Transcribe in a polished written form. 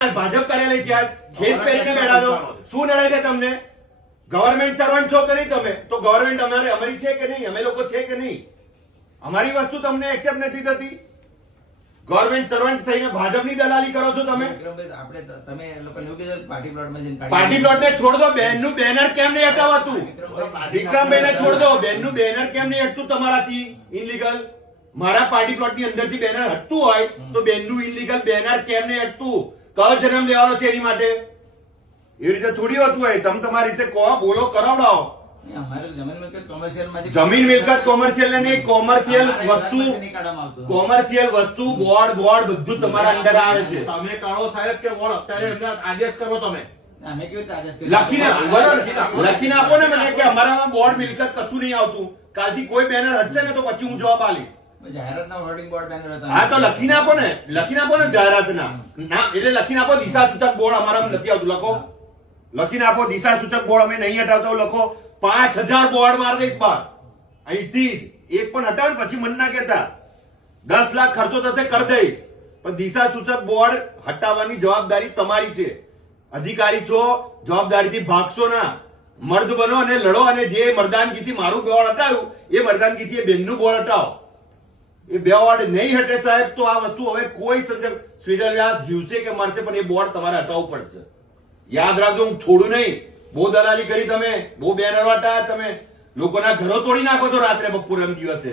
ભાજપ કાર્યાલય ત્યાં ખેસ પહેરીને બેઠા છો, શું નડે છે તમને? ગવર્મેન્ટ સર્વન્ટ છો કે નહીં તમે? તો ગવર્મેન્ટ અમારી છે કે નહીં? અમે લોકો છે કે નહીં? અમારી વસ્તુ તમને એક્સેપ્ટ નથી થતી? ગવર્મેન્ટ સર્વન્ટ થઈને ભાજપની દલાલી કરો છો તમે? પાર્ટી પ્લોટ ને છોડ દો. બેનનું બેનર કેમ નહીં હટાવાતું? વિક્રમભાઈને છોડ દો. બેનનું બેનર કેમ નહીં હટતું તમારાથી? ઇનલીગલ મારા પાર્ટી પ્લોટ ની અંદર થી બેનર હટતું હોય તો બેનનું ઇનલીગલ બેનર કેમ નહીં હટતું? કયો જન્મ લેવાનો છે એની માટે? એવી રીતે થોડી હોતું હોય. તમે તમારી રીતે કહો, બોલો, કરાવડાવો. જમીન મિલકત કોમર્શિયલ ને નહીં. કોમર્શિયલ વસ્તુ બોર્ડ બધું તમારા અંદર આવે છે. તમે કાઢો સાહેબ કે બોર્ડ અત્યારે એમને આદેશ કરો. તમે લખીને આપો ને મને કે અમારામાં બોર્ડ મિલકત કશું નહીં આવતું. કાલથી કોઈ બેનર હટશે ને તો પછી હું જવાબ આલીશ. હા તો લખીને આપો ને જાહેરાતના ના, એટલે લખીને આપો દિશા સૂચક બોર્ડ અમારામાં નથી આવતું. લખો, લખીને આપો દિશા સૂચક બોર્ડ અમે નહીં હટાવતો. લખો 5000 બોર્ડ માર દઈશ બાર અહીંથી. એક પણ હટાવ પછી મન ના કહેતા 10 લાખ ખર્ચો થશે કરી દઈશ, પણ દિશા સૂચક બોર્ડ હટાવવાની જવાબદારી તમારી છે. અધિકારી છો, જવાબદારીથી ભાગશો ના. મર્દ બનો અને લડો. અને જે મર્દાનગીથી મારું બોર્ડ હટાવ્યું એ મર્દાનગીથી એ બેનનું બોર્ડ હટાવો. એ બે બોર્ડ નહીં હટે સાહેબ તો આ વસ્તુ હવે કોઈ સંજોગ શ્રીધર વ્યાસ જીવશે કે મરશે પણ એ બોર્ડ તમારે હટાવવું પડશે. યાદ રાખજો, હું છોડું નહીં. બહુ દલાલી કરી તમે, બહુ બેનરો હટાયા તમે, લોકોના ઘરો તોડી નાખો છો રાત્રે બપોર દિવસે.